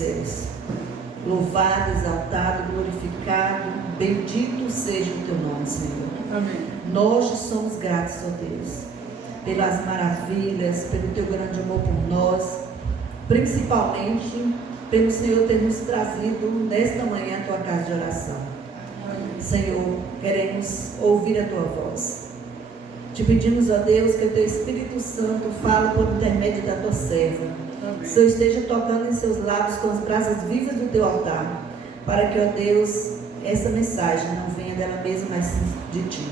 céus. Louvado, exaltado, glorificado, bendito seja o teu nome, Senhor. Amém. Nós somos gratos, ó Deus, pelas maravilhas, pelo teu grande amor por nós, principalmente pelo Senhor ter nos trazido nesta manhã a tua casa de oração. Amém. Senhor, queremos ouvir a tua voz. Te pedimos, ó Deus, que o teu Espírito Santo fale por intermédio da tua serva. Amém. Que o Senhor esteja tocando em seus lábios com as brasas vivas do teu altar, para que, ó Deus, essa mensagem não venha dela mesma, mas sim de ti.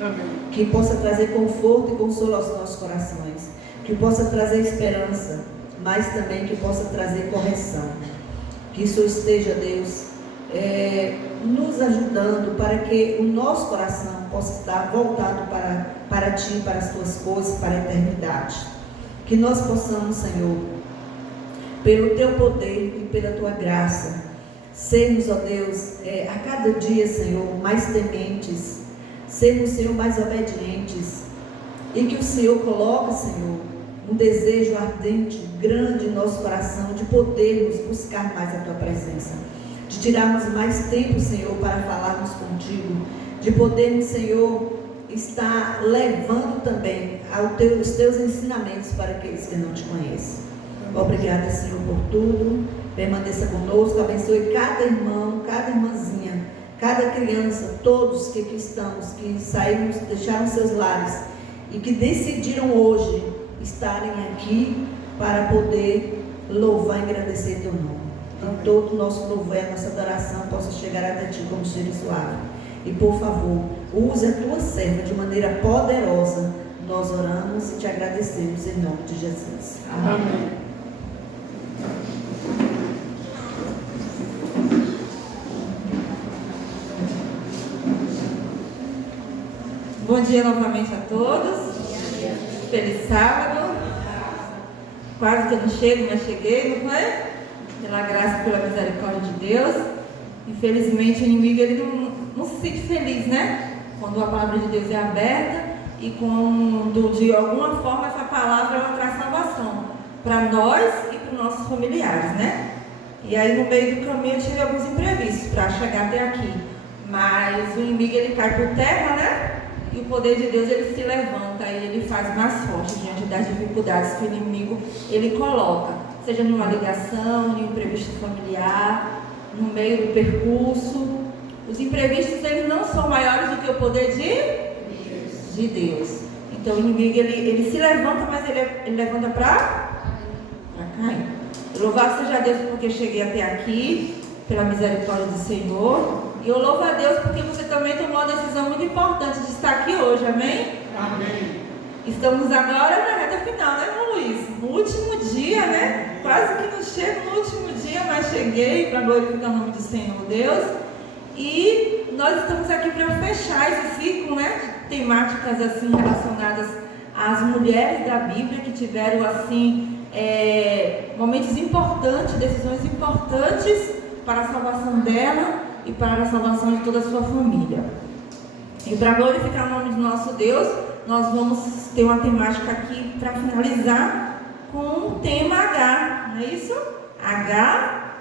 Amém. Que possa trazer conforto e consolo aos nossos corações, que possa trazer esperança, mas também que possa trazer correção. Que isso esteja, Deus, nos ajudando para que o nosso coração possa estar voltado para ti, para as tuas coisas, para a eternidade. Que nós possamos, Senhor, pelo teu poder e pela tua graça, sermos, ó Deus, a cada dia, Senhor, mais tementes, sermos, Senhor, mais obedientes, e que o Senhor coloque, Senhor, um desejo ardente, grande em nosso coração, de podermos buscar mais a tua presença, de tirarmos mais tempo, Senhor, para falarmos contigo, de podermos, Senhor, estar levando também os teus ensinamentos para aqueles que não te conhecem. Obrigada, Senhor, por tudo. Permaneça conosco, abençoe cada irmão, cada irmãzinha, cada criança, todos que aqui estamos, que saímos, deixaram seus lares e que decidiram hoje estarem aqui para poder louvar e agradecer teu nome. Que todo o nosso louvor e a nossa adoração possa chegar até ti como cheiro suave. E por favor, use a tua serva de maneira poderosa. Nós oramos e te agradecemos em nome de Jesus. Amém. Bom dia novamente a todos. Feliz sábado. Quase que eu não chego, mas cheguei, não foi? Pela graça e pela misericórdia de Deus. Infelizmente o inimigo ele não se sente feliz, né? Quando a palavra de Deus é aberta e quando de alguma forma essa palavra ela traz salvação para nós e para os nossos familiares, né? E aí no meio do caminho eu tive alguns imprevistos para chegar até aqui. Mas o inimigo ele cai por terra, né? E o poder de Deus ele se levanta e ele faz mais forte diante das dificuldades que o inimigo ele coloca, seja numa ligação, em um imprevisto familiar, no meio do percurso. Os imprevistos eles não são maiores do que o poder de Deus. Então o inimigo ele se levanta, mas ele levanta para cair. Louvado seja Deus porque cheguei até aqui, pela misericórdia do Senhor. E eu louvo a Deus porque você também tomou uma decisão muito importante de estar aqui hoje, amém? Amém. Estamos agora na reta final, né, irmão Luiz? No último dia, né? Quase que não chego no último dia, mas cheguei para glorificar o nome do Senhor Deus. E nós estamos aqui para fechar esse ciclo, né? De temáticas assim relacionadas às mulheres da Bíblia que tiveram assim momentos importantes, decisões importantes para a salvação dela e para a salvação de toda a sua família. E para glorificar o nome do nosso Deus, nós vamos ter uma temática aqui para finalizar com o tema H, não é isso? H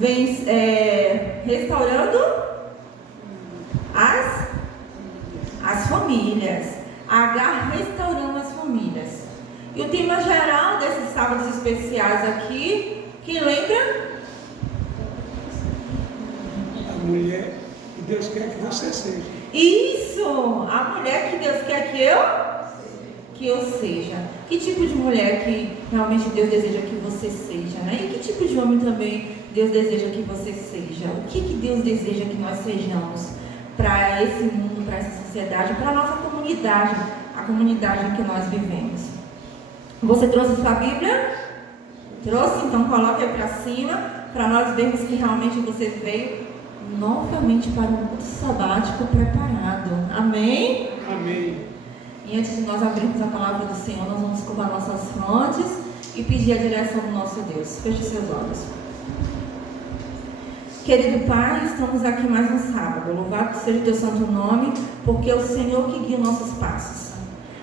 vem restaurando as famílias. H restaurando as famílias. E o tema geral desses sábados especiais aqui, que lembra? Mulher que Deus quer que você seja. Isso! A mulher que Deus quer que eu seja. Que tipo de mulher que realmente Deus deseja que você seja, né? E que tipo de homem também Deus deseja que você seja? O que Deus deseja que nós sejamos para esse mundo, para essa sociedade, para a nossa comunidade, a comunidade em que nós vivemos? Você trouxe sua Bíblia? Trouxe? Então coloque aí para cima, para nós vermos que realmente você veio novamente para um culto sabático preparado. Amém? Amém. E antes de nós abrirmos a palavra do Senhor, nós vamos curvar nossas frontes e pedir a direção do nosso Deus. Feche seus olhos. Querido Pai, estamos aqui mais um sábado. Louvado seja o teu santo nome, porque é o Senhor que guia nossos passos.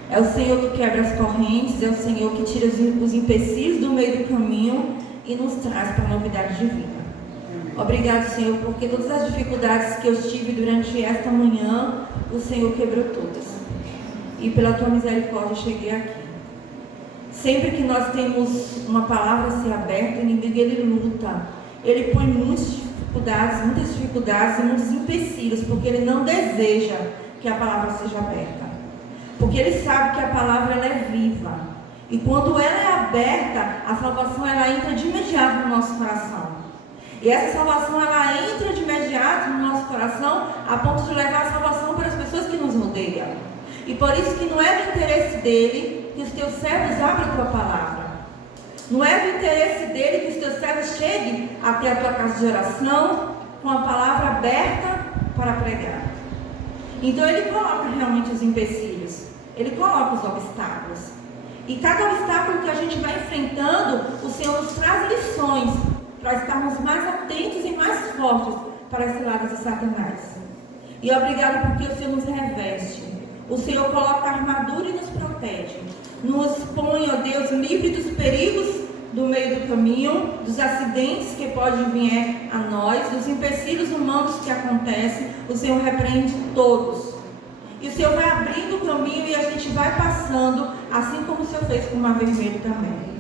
É o Senhor que quebra as correntes, é o Senhor que tira os empecilhos do meio do caminho. e nos traz para a novidade de vida. Obrigado, Senhor, porque todas as dificuldades que eu tive durante esta manhã, o Senhor quebrou todas. E pela Tua misericórdia cheguei aqui. Sempre que nós temos uma palavra a ser aberta, o inimigo ele luta. Ele põe muitas dificuldades e muitos empecilhos, porque ele não deseja que a palavra seja aberta. Porque ele sabe que a palavra ela é viva. E quando ela é aberta, a salvação ela entra de imediato no nosso coração. E essa salvação ela entra de imediato no nosso coração, a ponto de levar a salvação para as pessoas que nos rodeiam. E por isso que não é do interesse dele que os teus servos abram a tua palavra. Não é do interesse dele que os teus servos cheguem até a tua casa de oração com a palavra aberta para pregar. Então ele coloca realmente os empecilhos, ele coloca os obstáculos. E cada obstáculo que a gente vai enfrentando, o Senhor nos traz lições para estarmos mais atentos e mais fortes para esse lado de Satanás. E obrigado porque o Senhor nos reveste. O Senhor coloca a armadura e nos protege. Nos põe, ó Deus, livre dos perigos do meio do caminho, dos acidentes que podem vir a nós, dos empecilhos humanos que acontecem. O Senhor repreende todos. E o Senhor vai abrindo o caminho e a gente vai passando, assim como o Senhor fez com o Mar Vermelho também.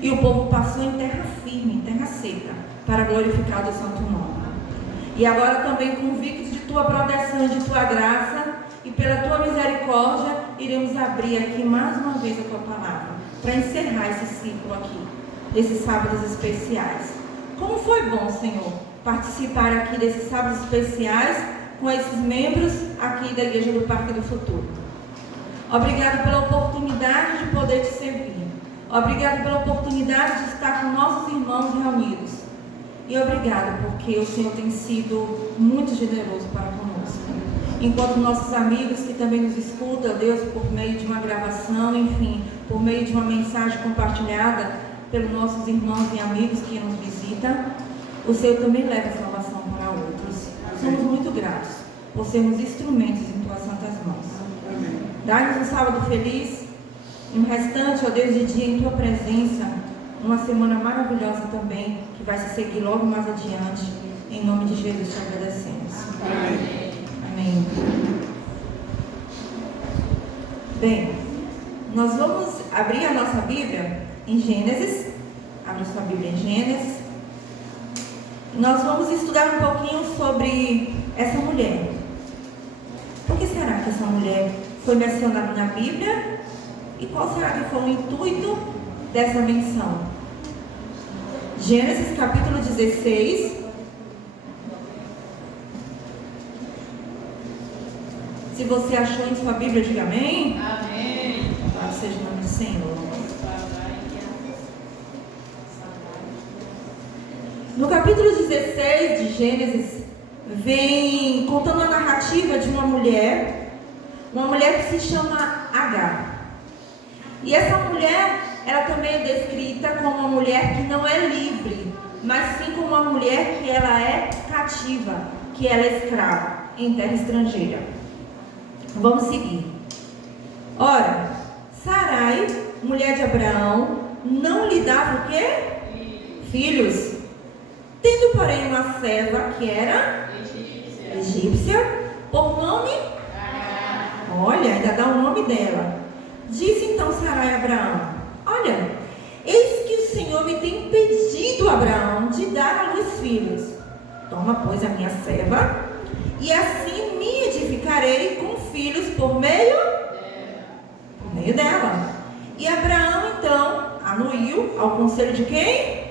E o povo passou em terra firme, em terra seca, para glorificar o teu santo nome. E agora também, convictos de tua proteção e de tua graça, e pela tua misericórdia, iremos abrir aqui mais uma vez a tua palavra, para encerrar esse ciclo aqui, desses sábados especiais. Como foi bom, Senhor, participar aqui desses sábados especiais com esses membros aqui da Igreja do Parque do Futuro. Obrigado pela oportunidade de poder te servir. Obrigado pela oportunidade de estar com nossos irmãos reunidos. E obrigado porque o Senhor tem sido muito generoso para conosco. Enquanto nossos amigos que também nos escutam, Deus, por meio de uma gravação, enfim, por meio de uma mensagem compartilhada pelos nossos irmãos e amigos que nos visitam, o Senhor também leva a salvação para outros. Somos muito gratos por sermos instrumentos em tuas santas mãos. Dá-nos um sábado feliz. E um restante, ó Deus, de dia em tua presença, uma semana maravilhosa também, que vai se seguir logo mais adiante. Em nome de Jesus te agradecemos. Amém. Amém. Bem, nós vamos abrir a nossa Bíblia em Gênesis. Abra sua Bíblia em Gênesis. Nós vamos estudar um pouquinho sobre essa mulher. Por que será que essa mulher foi mencionada na Bíblia? E qual será que foi o intuito dessa menção? Gênesis capítulo 16. Se você achou em sua Bíblia, diga amém. Amém. Louvado seja o nome do Senhor. No capítulo 16 de Gênesis, vem contando a narrativa de uma mulher que se chama Agar. E essa mulher, ela também é descrita como uma mulher que não é livre, mas sim como uma mulher que ela é cativa, que ela é escrava em terra estrangeira. Vamos seguir. Ora, Sarai, mulher de Abraão, não lhe dava o quê? Filhos. Tendo, porém, uma serva que era egípcia, por nome? Olha, ainda dá o nome dela. Disse então Sarai a Abraão: olha, eis que o Senhor me tem impedido, Abraão, de dar à luz filhos. Toma, pois, a minha serva, e assim me edificarei com filhos por meio dela. E Abraão, então, anuiu ao conselho de quem?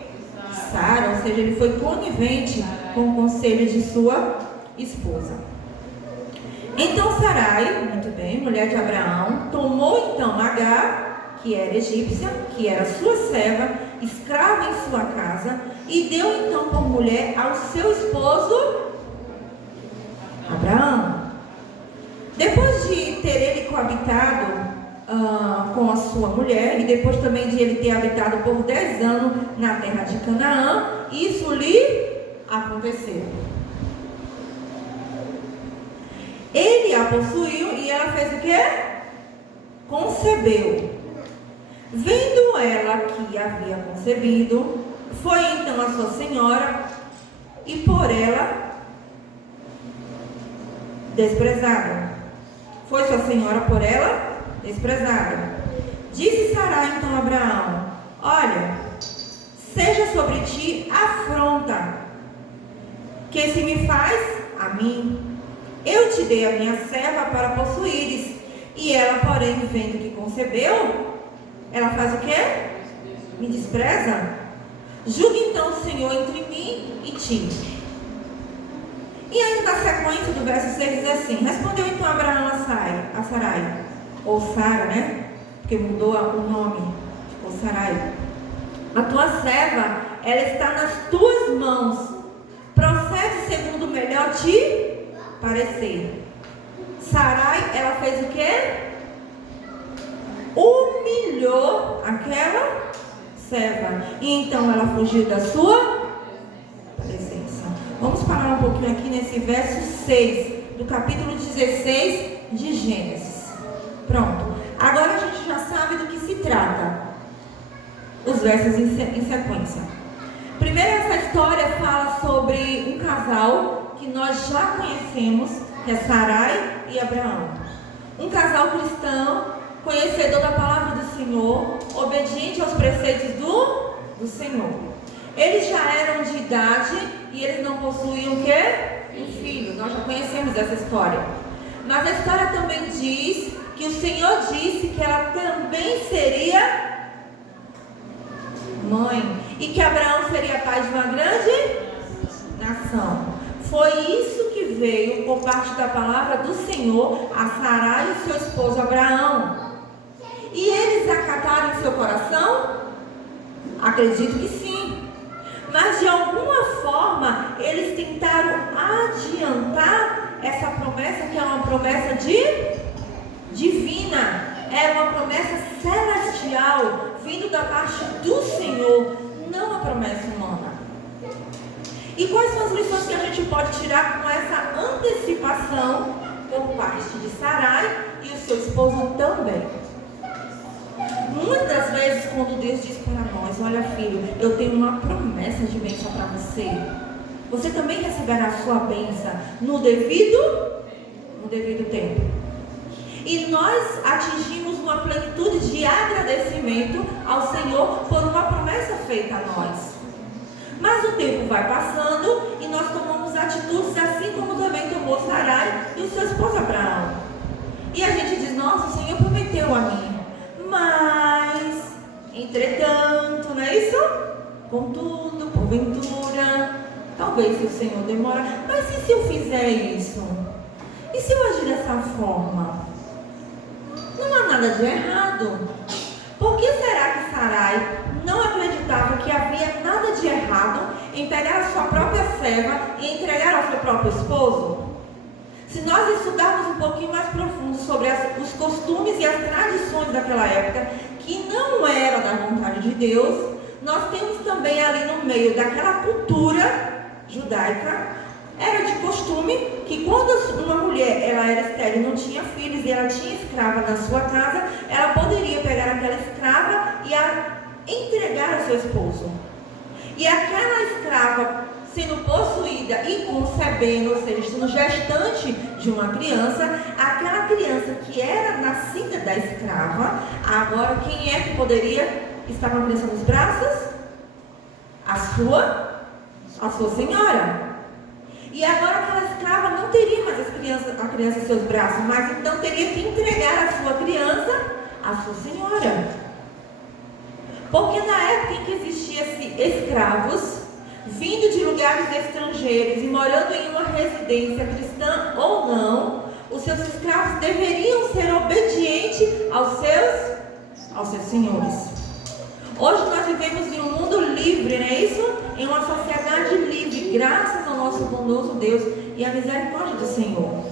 Sara, ou seja, ele foi conivente com o conselho de sua esposa. Então Sarai, muito bem, mulher de Abraão, tomou então Agar, que era egípcia, que era sua serva, escrava em sua casa, e deu então por mulher ao seu esposo Abraão. Depois de ter ele coabitado com a sua mulher, e depois também de ele ter habitado por 10 anos na terra de Canaã, isso lhe aconteceu. Ele a possuiu e ela fez o quê? Concebeu. Vendo ela que havia concebido, Foi então a sua senhora e por ela desprezada. Foi sua senhora por ela desprezada. Disse Sarai então a Abraão: olha, seja sobre ti afronta, que se me faz a mim. Eu te dei a minha serva para possuíres. E ela, porém, vendo que concebeu, ela faz o quê? Me despreza? Julgue então o Senhor entre mim e ti. E aí na sequência do verso 6 diz assim: respondeu então Abraão a Sarai, ou Sara, né? Porque mudou o nome, ficou Sarai. A tua serva, ela está nas tuas mãos. Procede segundo o melhor te parecer. Sarai, ela fez o quê? Humilhou aquela serva. E então ela fugiu da sua presença. Vamos parar um pouquinho aqui nesse verso 6 do capítulo 16 de Gênesis. Pronto. Agora a gente já sabe do que se trata. Os versos em sequência. Primeiro, essa história fala sobre um casal que nós já conhecemos, que é Sarai e Abraão. Um casal cristão, conhecedor da palavra do Senhor, obediente aos preceitos do Senhor. Eles já eram de idade e eles não possuíam o quê? Um filho. Nós já conhecemos essa história. Mas a história também diz que o Senhor disse que ela também seria mãe e que Abraão seria pai de uma grande nação. Foi isso que veio por parte da palavra do Senhor a Sarai e seu esposo Abraão. E eles acataram em seu coração? Acredito que sim. Mas de alguma forma eles tentaram adiantar essa promessa, que era uma promessa divina. Era uma promessa celestial, vindo da parte do Senhor, não a promessa humana. E quais são as lições que a gente pode tirar com essa antecipação por parte de Sarai e o seu esposo também? Muitas das vezes, quando Deus diz para nós: olha, filho, eu tenho uma promessa de bênção para você, você também receberá a sua bênção no devido tempo. E nós atingimos uma plenitude de agradecimento ao Senhor por uma promessa feita a nós. Mas o tempo vai passando e nós tomamos atitudes assim como também tomou Sarai e o seu esposo Abraão. E a gente diz: nossa, o Senhor prometeu a mim. Mas, entretanto, não é isso? Contudo, porventura, talvez se o Senhor demorar. Mas e se eu fizer isso? E se eu agir dessa forma? Não há nada de errado. Por que será que Sarai não acreditava que havia nada de errado em pegar a sua própria serva e entregar ao seu próprio esposo? Se nós estudarmos um pouquinho mais profundo sobre os costumes e as tradições daquela época, que não era da vontade de Deus, nós temos também ali no meio daquela cultura judaica, era de costume que quando uma mulher ela era estéril, não tinha filhos e ela tinha escrava na sua casa, ela poderia pegar aquela escrava e a entregar ao seu esposo. E aquela escrava, sendo possuída e concebendo, ou seja, sendo gestante de uma criança, aquela criança que era nascida da escrava, agora quem é que poderia estar com a criança nos braços? A sua senhora. E agora aquela escrava não teria mais a criança em seus braços, mas então teria que entregar a sua criança à sua senhora. Porque na época em que existiam escravos, vindo de lugares estrangeiros e morando em uma residência cristã ou não, os seus escravos deveriam ser obedientes aos seus senhores. Hoje nós vivemos em um mundo livre, não é isso? Em uma sociedade livre, graças ao nosso bondoso Deus e à misericórdia do Senhor.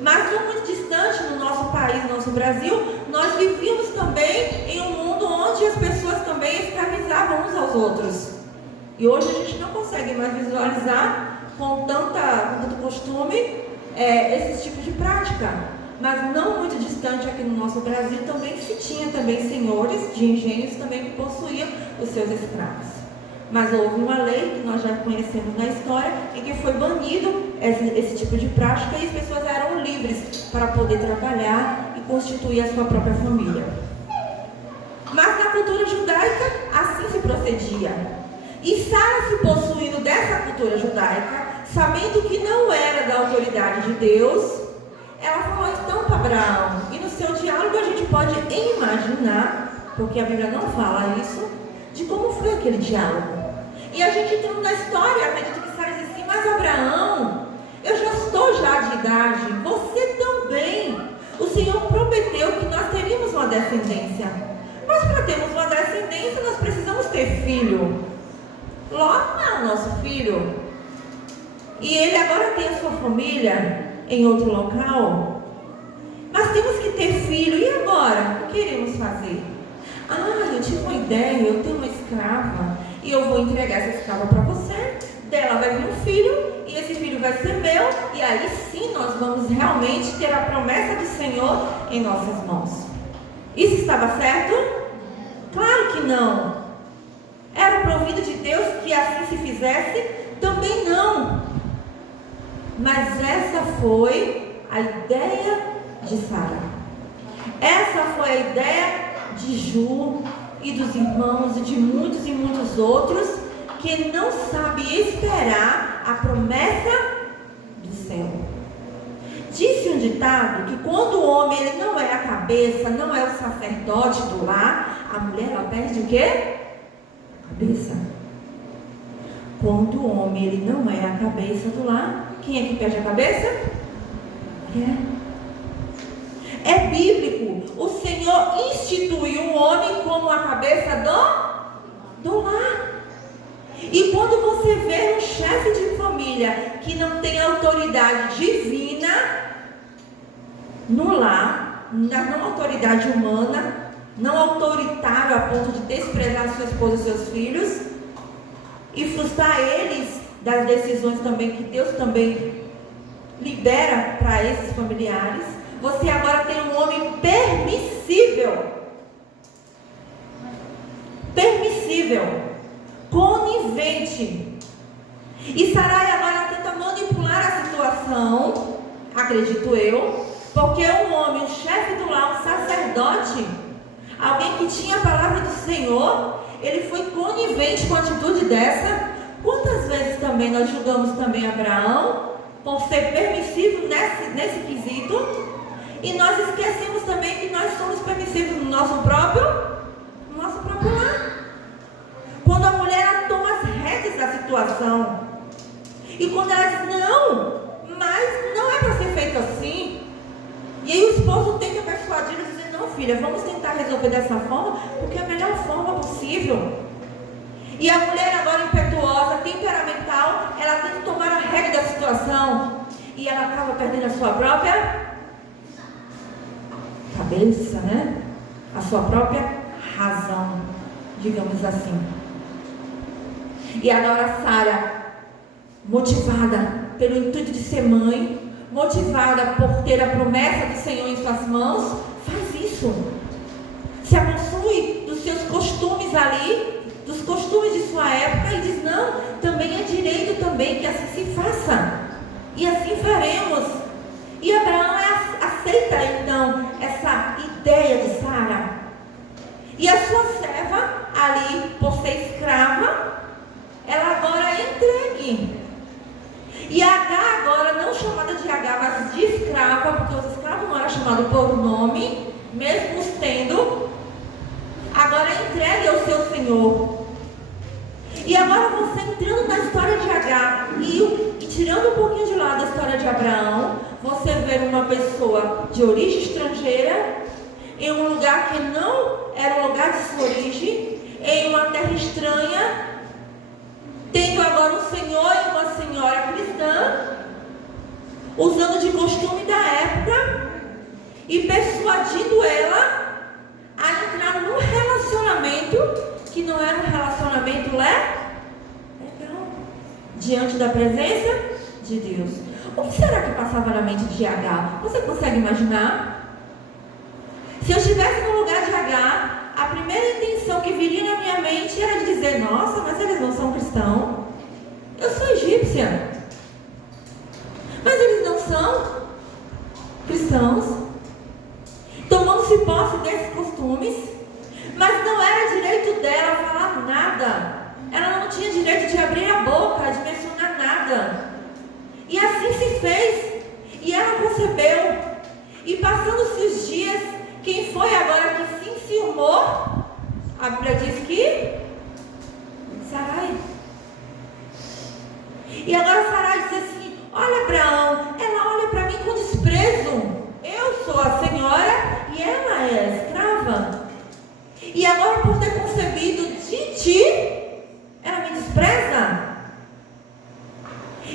Mas não muito distante no nosso país, no nosso Brasil, nós vivíamos também em um mundo onde as pessoas também escravizavam uns aos outros. E hoje a gente não consegue mais visualizar com tanto costume esse tipo de prática. Mas não muito distante aqui no nosso Brasil também se tinha também senhores de engenhos também que possuíam os seus escravos. Mas houve uma lei, que nós já conhecemos na história, em que foi banido esse tipo de prática e as pessoas eram livres para poder trabalhar e constituir a sua própria família. Mas na cultura judaica, assim se procedia. E Sara, se possuindo dessa cultura judaica, sabendo que não era da autoridade de Deus, ela falou então para Abraão, e no seu diálogo a gente pode imaginar, porque a Bíblia não fala isso, de como foi aquele diálogo. E a gente entrando na história, acredito que Sara disse assim: mas Abraão, eu já estou de idade, você também. O Senhor prometeu que nós teríamos uma descendência. Mas para termos uma descendência, nós precisamos ter filho. Ló não é o nosso filho. E ele agora tem a sua família em outro local. Mas temos que ter filho. E agora? O que iremos fazer? Eu tive uma ideia, eu tenho uma escrava e eu vou entregar essa escrava para você. Dela vai vir um filho e esse filho vai ser meu. E aí sim nós vamos realmente ter a promessa do Senhor em nossas mãos. Isso estava certo? Claro que não. Era provido de Deus que assim se fizesse? Também não. Mas essa foi a ideia de Sara. Essa foi a ideia de Ju e dos irmãos e de muitos outros que não sabem esperar a promessa do céu. Disse um ditado que quando o homem ele não é a cabeça, não é o sacerdote do lar, a mulher ela perde o quê? A cabeça. Quando o homem ele não é a cabeça do lar, quem é que perde a cabeça? É bíblico. O Senhor instituiu o homem como a cabeça do lar. E quando você vê um chefe de família que não tem autoridade divina no lar, não autoridade humana, não autoritário a ponto de desprezar sua esposa e seus filhos e frustrar eles das decisões também que Deus também libera para esses familiares, você agora tem um homem permissível, conivente. E Sarai agora tenta manipular a situação, acredito eu, porque um homem, um chefe do lar, um sacerdote, alguém que tinha a palavra do Senhor, ele foi conivente com a atitude dessa. Quantas vezes também nós julgamos também Abraão por ser permissivo nesse quesito, e nós esquecemos também que nós somos permissivos no nosso próprio lar. Quando a mulher toma as rédeas da situação, e quando ela diz, não, mas não é para ser feito assim, e aí o esposo tenta persuadir e dizer, não filha, vamos tentar resolver dessa forma, porque é a melhor forma possível. E a mulher agora impetuosa, temperamental, ela tem que tomar a rédea da situação, e ela acaba perdendo a sua própria cabeça, né? A sua própria razão, digamos assim. E agora Sara, motivada pelo intuito de ser mãe, motivada por ter a promessa do Senhor em suas mãos, faz isso. Se apossui dos seus costumes ali, dos costumes de sua época, e diz, não, também é direito também que assim se faça. E assim faremos. E Abraão aceita então essa ideia de Sara. E a sua serva ali, por ser escrava, ela agora é entregue. E Agar agora, não chamada de Agar, mas de escrava, porque os escravos não eram chamados por nome, mesmo os tendo, agora é entregue ao seu Senhor. E agora você entrando na história de Agar e tirando um pouquinho de lado a história de Abraão, você vê uma pessoa de origem estrangeira, em um lugar que não era o lugar de sua origem, em uma terra estranha, tendo agora um senhor e uma senhora cristã, usando de costume da época e persuadindo ela a entrar num relacionamento que não era um relacionamento legal, diante da presença de Deus. O que será que passava na mente de Agar? Você consegue imaginar? Se eu estivesse no lugar de Agar, a a primeira intenção que viria na minha mente era de dizer: nossa, mas eles não são cristãos. Eu sou egípcia, mas eles não são cristãos. Tomando-se posse desses costumes, mas não era direito dela falar nada. Ela não tinha direito de abrir a boca, de mencionar nada. E assim se fez. E ela concebeu. E passando-se os dias, quem foi agora que se enciumou? A Bíblia diz que Sarai. E agora Sarai diz assim: olha, Abraão, ela olha para mim com desprezo. Eu sou a senhora e ela é a escrava. E agora, por ter concebido de ti, ela me despreza.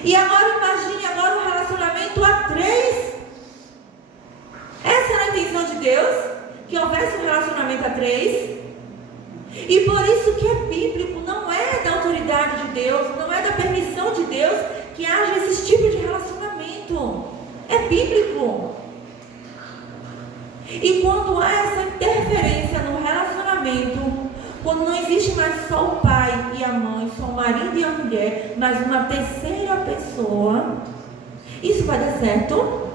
E agora imagine agora um relacionamento a três. Essa era a intenção de Deus, que houvesse um relacionamento a três. E por isso que é bíblico, não é da autoridade de Deus, não é da permissão de Deus que haja esse tipo de relacionamento. É bíblico. E quando há essa interferência no relacionamento, quando não existe mais só o pai e a mãe, só o marido e a mulher, mas uma terceira pessoa, isso vai dar certo?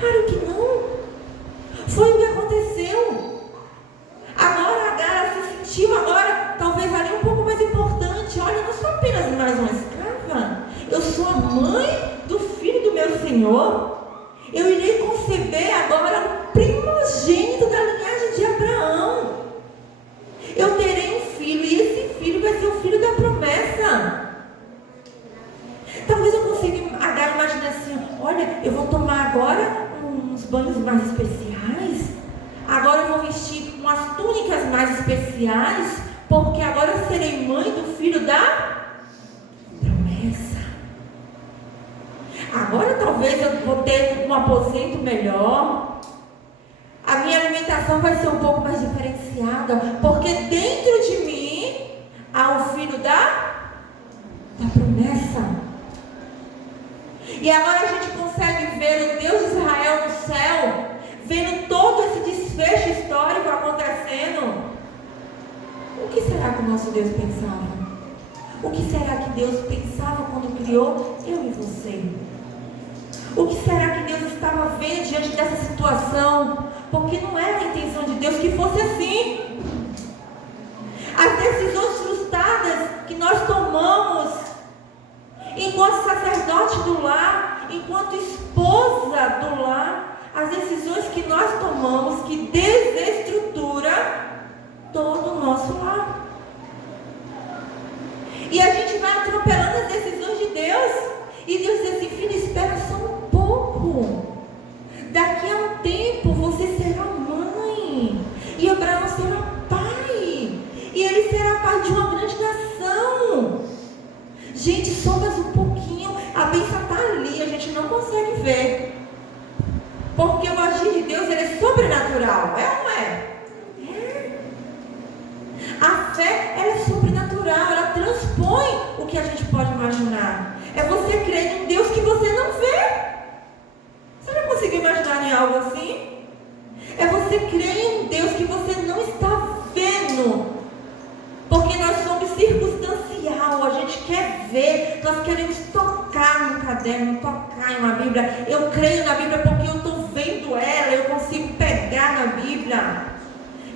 Claro que não. Foi o que aconteceu. Agora Agar se sentiu agora, talvez ali um pouco mais importante. Olha, eu não sou apenas mais uma escrava, eu sou a mãe do filho do meu Senhor. Eu irei conceber agora o primogênito da linhagem de Abraão. Eu terei um filho, e esse filho vai ser o filho da promessa. Talvez eu consiga Agar imaginar assim: olha, eu vou tomar agora uns banhos mais especiais. Agora eu vou vestir umas túnicas mais especiais, porque agora eu serei mãe do filho da promessa. Agora talvez eu vou ter um aposento melhor. A minha alimentação vai ser um pouco mais diferenciada, porque dentro de mim há o filho da promessa. E agora a gente consegue ver o Deus de Israel no céu, vendo todo esse desfecho histórico acontecendo. O que será que o nosso Deus pensava? O que será que Deus pensava quando criou eu e você? O que será que Deus estava vendo diante dessa situação? Porque não era a intenção de Deus que fosse assim. As decisões frustradas que nós tomamos enquanto sacerdote do lar, enquanto esposa do lar, as decisões que nós tomamos que desestrutura todo o nosso lar. E a gente vai atropelando as decisões de Deus. E Deus diz assim: filho, espera só um pouco. Daqui a um tempo você será mãe. E Abraão será pai. E ele será pai de uma grande nação. Gente, só mais um pouquinho. A bênção está ali, a gente não consegue ver. Porque o agir de Deus, ele é sobrenatural. É ou não é? É. A fé, ela é sobrenatural. Ela transpõe o que a gente pode imaginar. É você crer em um Deus que você não vê. Você já conseguiu imaginar em algo assim? É você crer em um Deus que você não está vendo. Porque nós somos circunstancial, a gente quer ver, nós queremos tocar no caderno, tocar em uma Bíblia. Eu creio na Bíblia porque eu estou vendo ela, eu consigo pegar na Bíblia.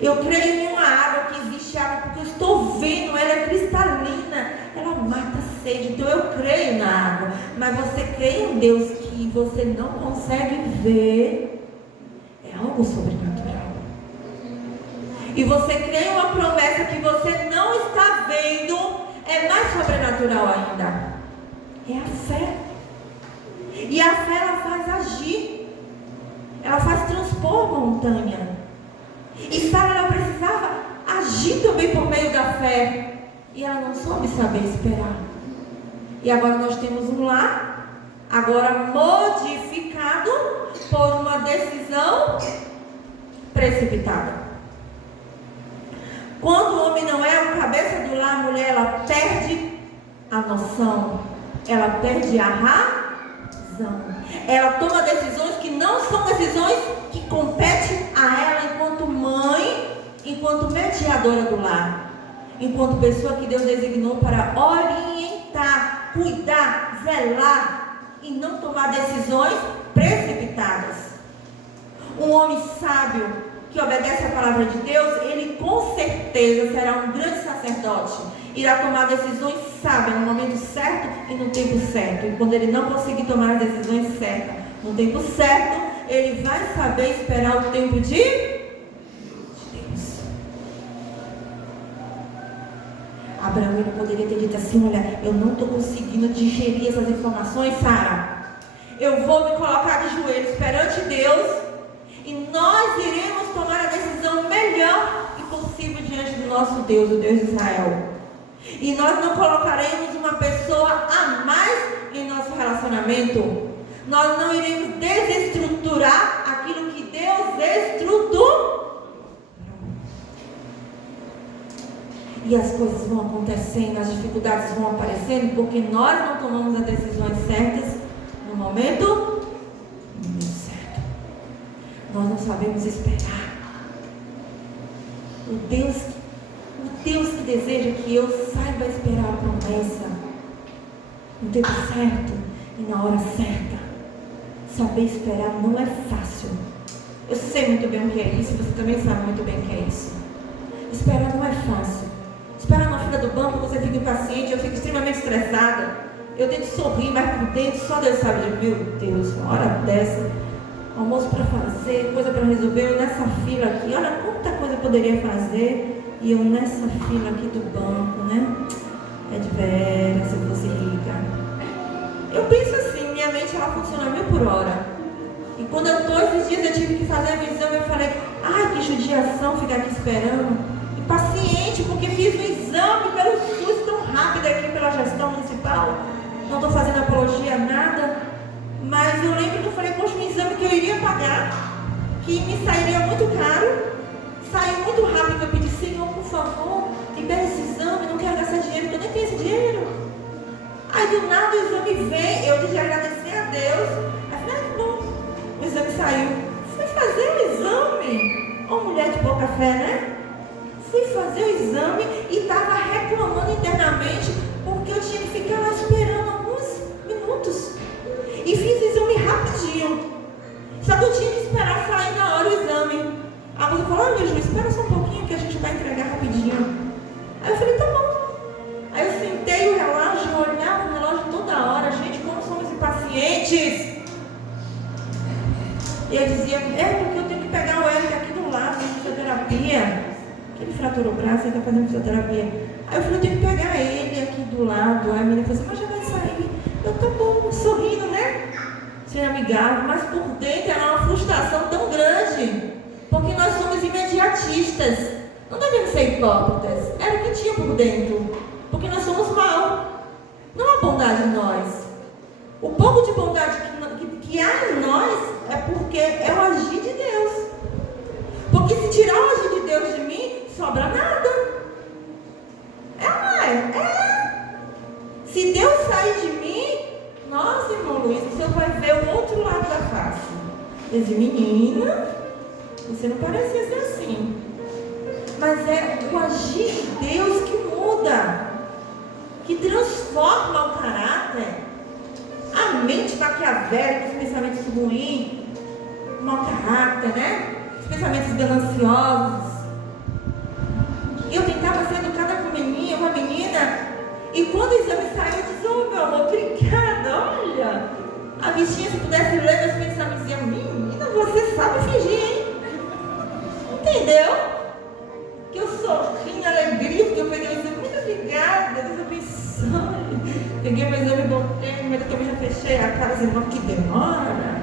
Eu creio em uma água, que existe água, porque eu estou vendo, ela é cristalina, ela mata a sede. Então eu creio na água. Mas você crê em Deus que você não consegue ver, é algo sobrenatural. E você crê em uma promessa que você não está vendo, é mais sobrenatural ainda. É a fé. E a fé, ela faz agir. Ela faz transpor montanha. E Sara, ela precisava agir também por meio da fé. E ela não soube saber esperar. E agora nós temos um lar, agora modificado por uma decisão precipitada. Quando o homem não é o cabeça do lar, a mulher, ela perde a noção, ela perde a razão. Ela toma decisões que não são decisões que competem a ela enquanto mãe enquanto mediadora do lar, enquanto pessoa que Deus designou para orientar, cuidar, zelar e não tomar decisões precipitadas. Um homem sábio que obedece a palavra de Deus, ele com certeza será um grande sacerdote, irá tomar decisões sábias no momento certo e no tempo certo. E quando ele não conseguir tomar as decisões certas no tempo certo, ele vai saber esperar o tempo de Deus. Abraão, ele poderia ter dito assim: olha, eu não estou conseguindo digerir essas informações, Sara. Eu vou me colocar de joelhos perante Deus e nós iremos tomar a decisão melhor e possível diante do nosso Deus, o Deus de Israel. E nós não colocaremos uma pessoa a mais em nosso relacionamento. Nós não iremos desestruturar aquilo que Deus estruturou. E as coisas vão acontecendo, as dificuldades vão aparecendo, porque nós não tomamos as decisões certas no momento certo. Nós não sabemos esperar. O Deus que deseja que eu saiba esperar a promessa no tempo certo e na hora certa. Saber esperar não é fácil. Eu sei muito bem o que é isso, você também sabe muito bem o que é isso. Esperar não é fácil. Esperar na fila do banco, você fica impaciente, eu fico extremamente estressada. Eu tento sorrir, mas por dentro só Deus sabe. Meu Deus, uma hora dessa, almoço para fazer, coisa para resolver, eu nessa fila aqui, olha quanta coisa eu poderia fazer. E eu nessa fila aqui do banco, né? É de vera, se eu fosse rica. Eu penso assim, minha mente ela funciona 1000 por hora. E quando eu estou esses dias, eu tive que fazer meu exame, eu falei, ai, que judiação ficar aqui esperando. Impaciente, porque fiz um exame pelo SUS tão rápido aqui pela gestão municipal. Não estou fazendo apologia a nada. Mas eu lembro que eu falei, poxa, um exame que eu iria pagar, que me sairia muito caro. Saiu muito rápido, eu pedi, Senhor, por favor, libera esse exame, não quero gastar dinheiro, porque eu nem tenho esse dinheiro. Aí do nada o exame vem, eu devia agradecer a Deus. Aí falei, que bom, o exame saiu. Fui fazer o exame. Ô mulher de pouca fé, né? Fui fazer o exame e estava reclamando internamente, porque eu tinha que ficar lá esperando alguns minutos. E fiz o exame rapidinho. Só que eu tinha que esperar sair na hora o exame. A moça falou, olha, Ju, espera só um pouquinho que a gente vai entregar rapidinho. Aí eu falei, tá bom. Aí eu sentei o relógio, olhava o relógio toda hora. Gente, como somos impacientes. E eu dizia, porque eu tenho que pegar o Eric aqui do lado, na fisioterapia. Que ele fraturou o braço e está fazendo fisioterapia. Aí eu falei, eu tenho que pegar ele aqui do lado. Aí a menina falou assim, mas já vai sair. Eu, tá bom, sorrindo, né? Sendo amigável, mas por dentro era uma frustração tão grande. Porque nós somos imediatistas. Não devemos ser hipócritas. Era o que tinha por dentro. Porque nós somos mal. Não há bondade em nós. O pouco de bondade que há em nós é porque é o agir de Deus. Porque se tirar o agir de Deus de mim, sobra nada. É. Se Deus sair de mim, nossa, irmão Luiz, você vai ver o outro lado da face. Eu disse, menina, você não parecia ser assim. Mas é o agir de Deus que muda, que transforma o caráter. A mente maquiavélica, os pensamentos ruins, o mau caráter, né? Os pensamentos gananciosos. Eu tentava ser educada com uma menina, e quando o exame saiu, eu disse, oh meu amor, obrigada, olha. A bichinha, se pudesse ler meus pensamentos, dizia, menina, você sabe fingir, hein? Entendeu? Que eu sorri em alegria, porque eu peguei o exame, muito obrigada. Deus abençoe. Peguei meu exame e botei, mas eu também já fechei a cara, dizendo, que demora.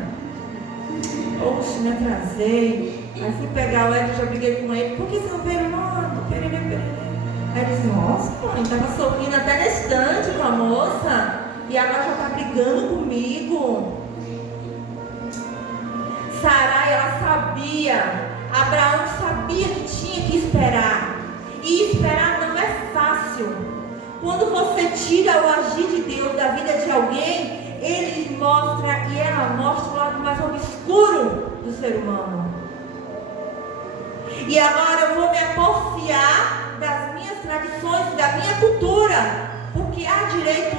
Oxe, me atrasei. Aí fui pegar o Eric, já briguei com ele. Por que você não veio logo? Perere. Aí ele disse, nossa, mãe, estava sorrindo até na estante com a moça. E agora já está brigando comigo. Sarai, ela sabia. Abraão sabia que tinha que esperar. E esperar não é fácil. Quando você tira o agir de Deus da vida de alguém, ele mostra e ela mostra o lado mais obscuro do ser humano. E agora eu vou me apofiar das minhas tradições, da minha cultura. Porque há direito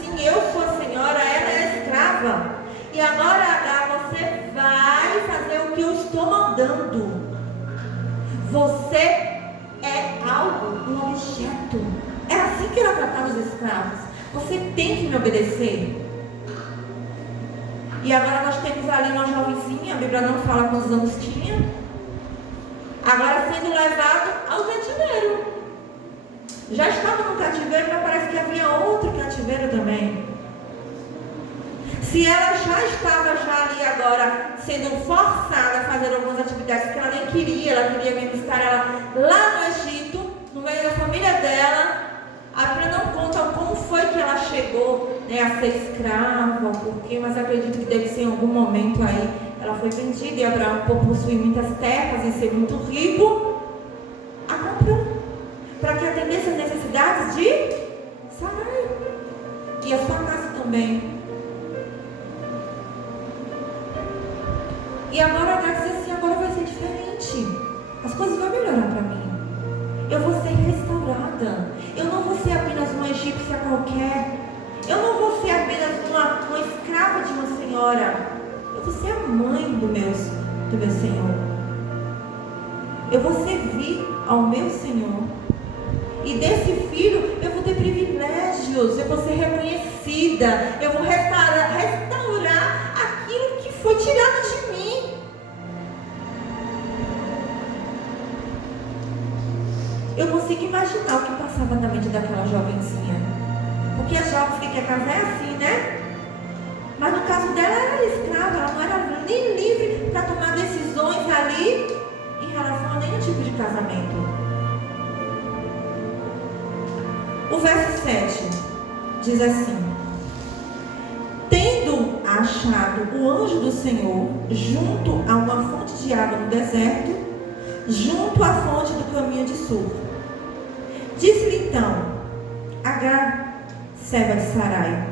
sim, eu sou a senhora, ela é a escrava. E agora, Agar, você vai fazer o que eu estou mandando. Você é algo, um objeto. É assim que ela tratava os escravos. Você tem que me obedecer. E agora nós temos ali uma jovenzinha, a Bíblia não fala quantos anos tinha, agora sendo levado ao cativeiro. Já estava no cativeiro, mas parece que havia outro cativeiro também. Se ela já estava ali agora sendo forçada a fazer algumas atividades que ela nem queria, ela queria mesmo estar lá no Egito, no meio da família dela, a Bíblia não conta como foi que ela chegou, né, a ser escrava, porque, mas acredito que deve ser em algum momento aí, ela foi vendida e Abraão, por possuir muitas terras e ser muito rico, a comprou, para que atendesse as necessidades de Sarai e a sua casa também. E agora Agar diz assim, agora vai ser diferente, as coisas vão melhorar para mim, eu vou ser restaurada, eu não vou ser apenas uma egípcia qualquer, eu não vou ser apenas uma escrava de uma senhora, eu vou ser a mãe do meu Senhor, eu vou servir ao meu Senhor, e desse filho eu vou ter privilégios, eu vou ser reconhecida, eu vou restaurar aquilo que foi tirado de mim. Eu consigo imaginar o que passava na mente daquela jovenzinha, porque as jovens que quer casar é assim, né? Mas no caso dela, ela era escrava, ela não era nem livre para tomar decisões ali em relação a nenhum tipo de casamento. O verso 7 diz assim: tendo achado o anjo do Senhor junto a uma fonte de água no deserto, junto à fonte do caminho de sul, disse-lhe então: Agar, serva de Sarai,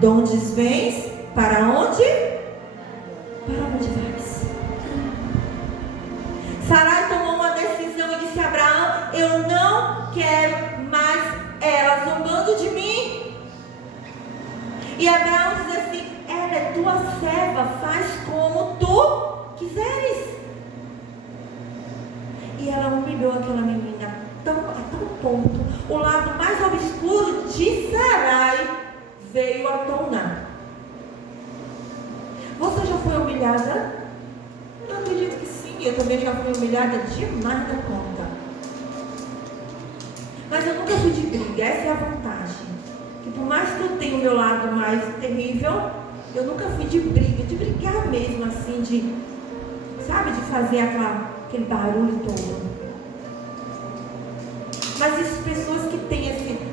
de onde vens? Para onde? Para onde vais? Sarai tomou uma decisão e disse a Abraão: eu não quero mais ela zombando de mim. E Abraão diz assim: ela é tua serva, faz como tu quiseres. E ela humilhou aquela menina a tal ponto, o lado mais obscuro de Sarai veio à tona. Você já foi humilhada? Eu acredito que sim, eu também já fui humilhada demais da conta. Mas eu nunca fui de briga, essa é a vantagem. Que por mais que eu tenha o meu lado mais terrível, eu nunca fui de briga, de brigar mesmo assim, de fazer aquele barulho todo. Mas essas pessoas que têm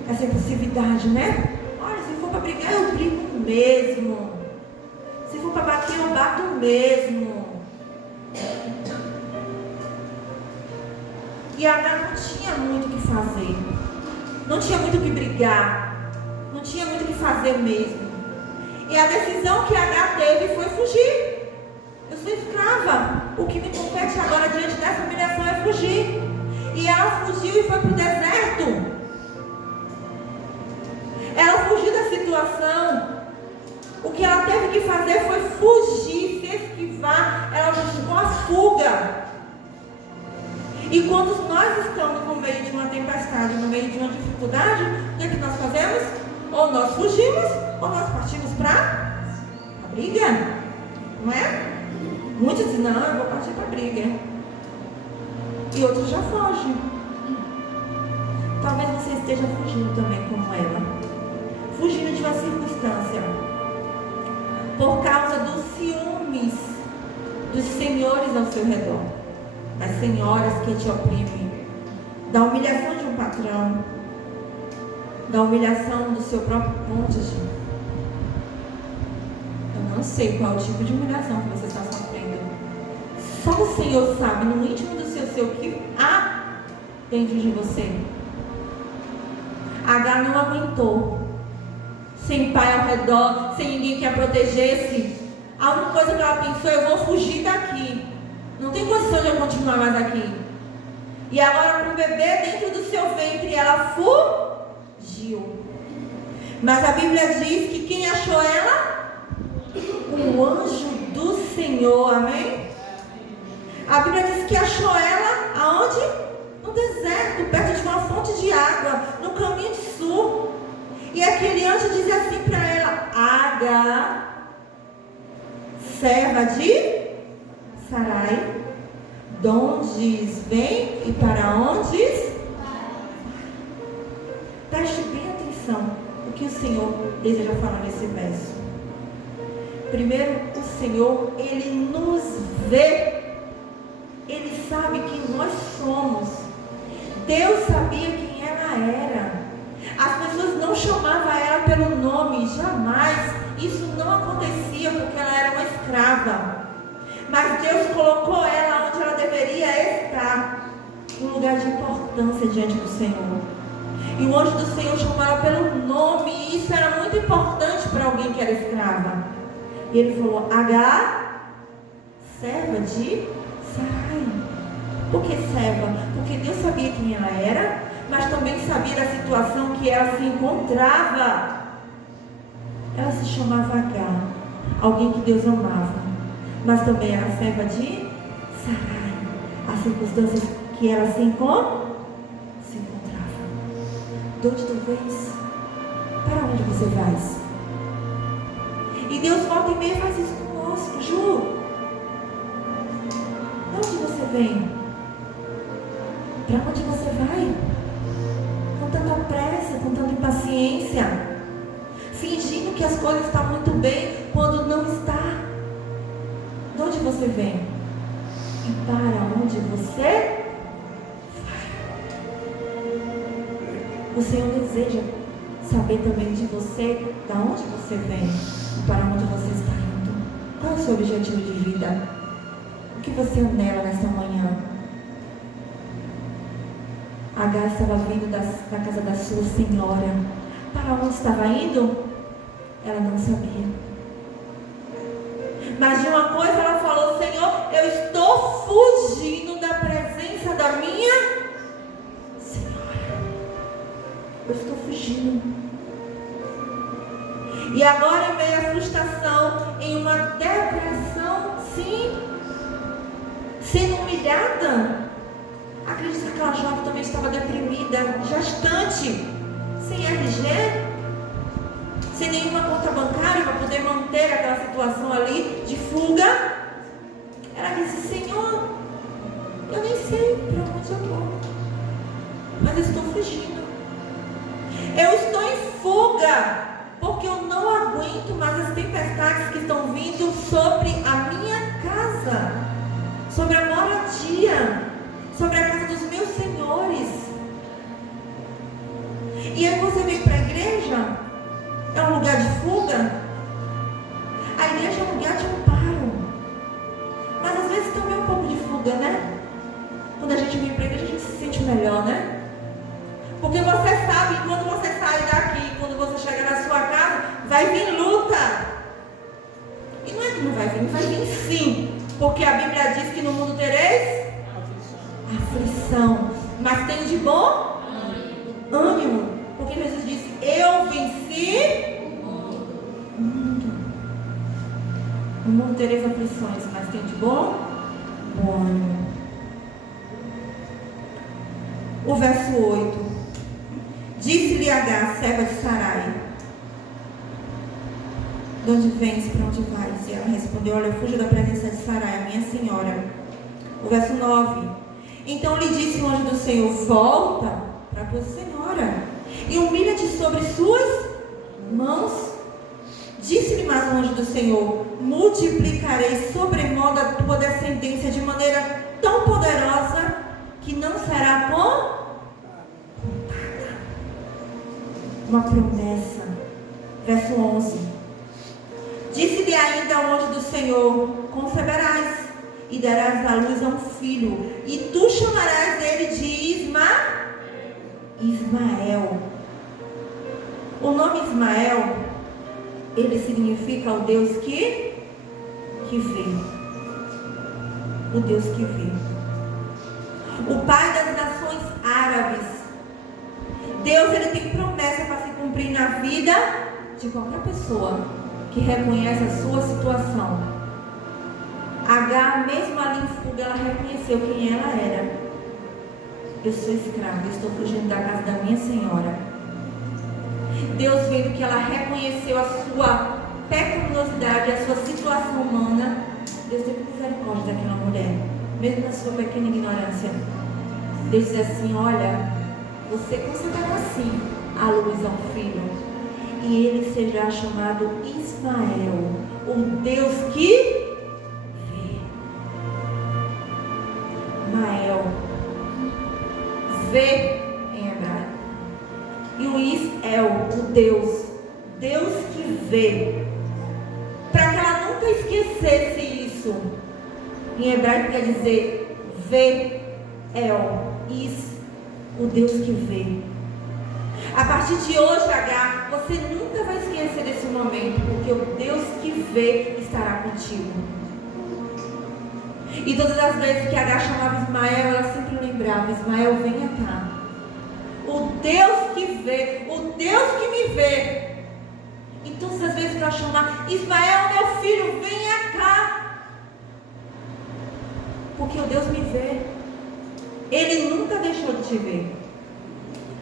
essa impulsividade, né? Olha, se for para brigar, eu brigo mesmo. Se for para bater, eu bato mesmo. E Agar não tinha muito o que fazer. Não tinha muito o que brigar. Não tinha muito o que fazer mesmo. E a decisão que Agar teve foi fugir. Eu sou escrava. O que me compete agora diante dessa humilhação é fugir. E ela fugiu e foi para o deserto. Ela fugiu da situação. O que ela teve que fazer foi fugir, se esquivar. Ela buscou a fuga. E quando nós estamos no meio de uma tempestade, no meio de uma dificuldade, o que é que nós fazemos? Ou nós fugimos, ou nós partimos para a briga. Não é? Muitos dizem: não, eu vou partir para a briga. E outros já fogem. Talvez você esteja fugindo também como ela. Fugindo de uma circunstância. Por causa dos ciúmes dos senhores ao seu redor. Das senhoras que te oprimem. Da humilhação de um patrão. Da humilhação do seu próprio cônjuge. Eu não sei qual é o tipo de humilhação que você está sofrendo. Só o Senhor sabe, no íntimo do seu ser, o que há dentro de você. Agar não aguentou. Sem pai ao redor, sem ninguém que a protegesse. A única coisa que ela pensou: eu vou fugir daqui. Não tem condição de eu continuar mais aqui. E agora com o bebê dentro do seu ventre, ela fugiu. Mas a Bíblia diz que quem achou ela? O anjo do Senhor, amém? A Bíblia diz que achou ela aonde? No deserto, perto de uma fonte de água, no caminho de sul. E aquele anjo diz assim para ela: Agar, serva de Sarai, de onde vem e para onde? Preste bem atenção o que o Senhor deseja falar nesse verso. Primeiro, o Senhor, Ele nos vê. Ele sabe quem nós somos. Deus sabia quem ela era. As pessoas não chamavam ela pelo nome, jamais. Isso não acontecia porque ela era uma escrava. Mas Deus colocou ela onde ela deveria estar, um lugar de importância diante do Senhor. E o anjo do Senhor chamou ela pelo nome, e isso era muito importante para alguém que era escrava. E ele falou: Agar, serva de Sarai. Por que serva? Porque Deus sabia quem ela era, mas também sabia da situação que ela se encontrava. Ela se chamava Agar, alguém que Deus amava, mas também era serva de Sarai. As circunstâncias que ela se encontrava. De onde tu vens? Para onde você vais? E Deus volta e meia faz isso conosco. Ju, de onde você vem? Para onde você vai? Com tanta pressa, com tanta impaciência, fingindo que as coisas estão muito bem quando não está. De onde você vem? E para onde você vai? O Senhor deseja saber também de você, de onde você vem e para onde você está indo. Qual é o seu objetivo de vida? O que você anela nessa manhã? Agar estava vindo da casa da sua senhora. Para onde estava indo? Ela não sabia. Mas de uma coisa ela falou: Senhor, eu estou fugindo da presença da minha senhora. Eu estou fugindo. E agora, em meio à frustração, em uma depressão, sim, sendo humilhada. Acredito que aquela jovem também estava deprimida, gestante, sem RG, sem nenhuma conta bancária para poder manter aquela situação ali de fuga. Ela disse: Senhor, eu nem sei para onde eu vou, mas eu estou fugindo. Eu estou em fuga, porque eu não aguento mais as tempestades que estão vindo sobre a minha casa, sobre a moradia, sobre a casa dos meus senhores. E aí você vem para a igreja, é um lugar de fuga. A igreja é um lugar de amparo, mas às vezes também é um pouco de fuga, né? Quando a gente vem para a igreja, a gente se sente melhor, né? Porque você sabe que quando você sai daqui, quando você chega na sua casa, vai vir luta. E não é que não vai vir sim, porque a Bíblia diz que no mundo tereis aflição, mas tem de bom ânimo, porque Jesus disse: eu venci o mundo. No mundo tereis aflições, mas tem de bom ânimo. O verso 8: Disse-lhe Agar, serva de Sarai: de onde vens, para onde vais? E ela respondeu: olha, eu fujo da presença de Sarai, a minha senhora. O verso 9: Então lhe disse o anjo do Senhor: volta para a tua senhora e humilha-te sobre suas mãos. Disse-lhe mais o anjo do Senhor: multiplicarei sobremodo a tua descendência de maneira tão poderosa que não será contada. Uma promessa. Verso 11: Disse-lhe ainda o anjo do Senhor: conceberás e darás à luz a um filho, e tu chamarás ele de Ismael. O nome Ismael, ele significa o Deus que vê. o Deus que vê. O Pai das nações árabes. Deus, ele tem promessa para se cumprir na vida de qualquer pessoa que reconhece a sua situação. Agar, mesmo ali em fuga, ela reconheceu quem ela era. Eu sou escrava, eu estou fugindo da casa da minha senhora. Deus, vendo que ela reconheceu a sua pecaminosidade, a sua situação humana, Deus teve misericórdia daquela mulher, mesmo na sua pequena ignorância. Deus diz assim: olha, você considerará assim a luz a um filho, e ele será chamado Ismael, o Deus que vê. Mael, vê em hebraico. E o Is-El, o Deus que vê. Para que ela nunca esquecesse isso. Em hebraico quer dizer vê-El, Is, o Deus que vê. A partir de hoje, Agar, você nunca vai esquecer desse momento, porque o Deus que vê estará contigo. E todas as vezes que Agar chamava Ismael, ela sempre lembrava: Ismael, venha cá. O Deus que vê, o Deus que me vê. E todas as vezes que ela chamava: Ismael, meu filho, venha cá. Porque o Deus me vê. Ele nunca deixou de te ver.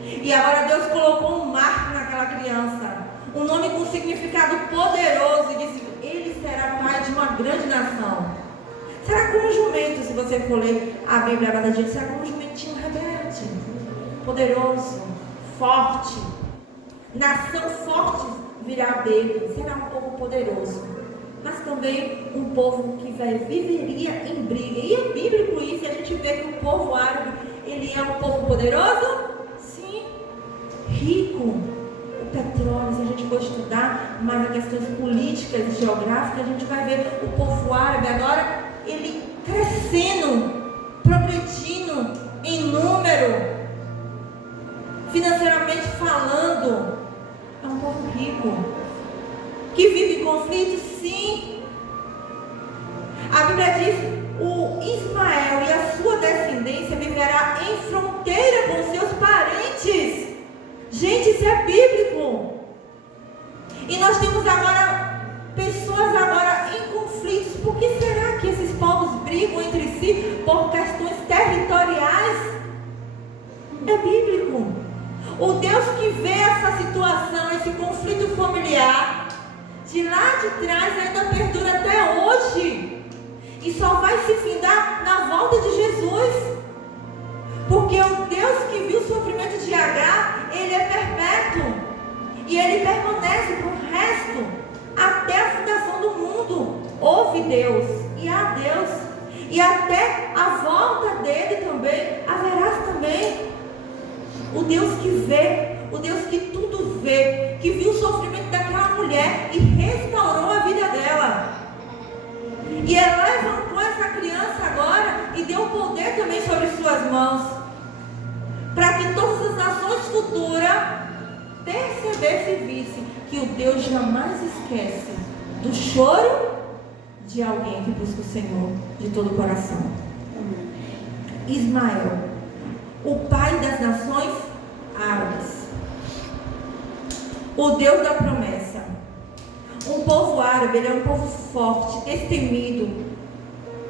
E agora Deus colocou um marco naquela criança, um nome com significado poderoso, e disse: ele será pai de uma grande nação. Será como um jumento, se você for ler a Bíblia cada dia, será como um jumentinho rebelde, poderoso, forte. Nação forte virá dele, será um povo poderoso, mas também um povo que viveria em briga. E é bíblico isso, e a gente vê que o povo árabe, ele é um povo poderoso, sim, rico. O petróleo, se a gente for estudar mais as questões políticas e geográficas, a gente vai ver o povo árabe agora, ele crescendo, progredindo em número, financeiramente falando. É um povo rico, que vive em conflitos, sim. A Bíblia diz: o Ismael e a sua descendência viverá em fronteira com seus parentes. Gente, isso é bíblico. E nós temos agora pessoas agora em conflitos. Por que será que esses povos brigam entre si por questões territoriais? É bíblico. O Deus que vê essa situação, esse conflito familiar, de lá de trás ainda perdura até hoje. E só vai se findar na volta de Jesus. Porque o Deus que viu o sofrimento de Agar, ele é perpétuo. E ele permanece para o resto, até a fundação do mundo. Houve Deus e há Deus. E até a volta dele também, haverá também. O Deus que vê, o Deus que tudo vê, que viu o sofrimento daquela mulher e restaurou a vida dela. E ela levantou essa criança agora e deu poder também sobre suas mãos, para que todas as nações futuras percebessem e vissem que o Deus jamais esquece do choro de alguém que busca o Senhor de todo o coração. Ismael, o pai das nações árabes, o Deus da promessa. Um povo árabe, ele é um povo forte, destemido,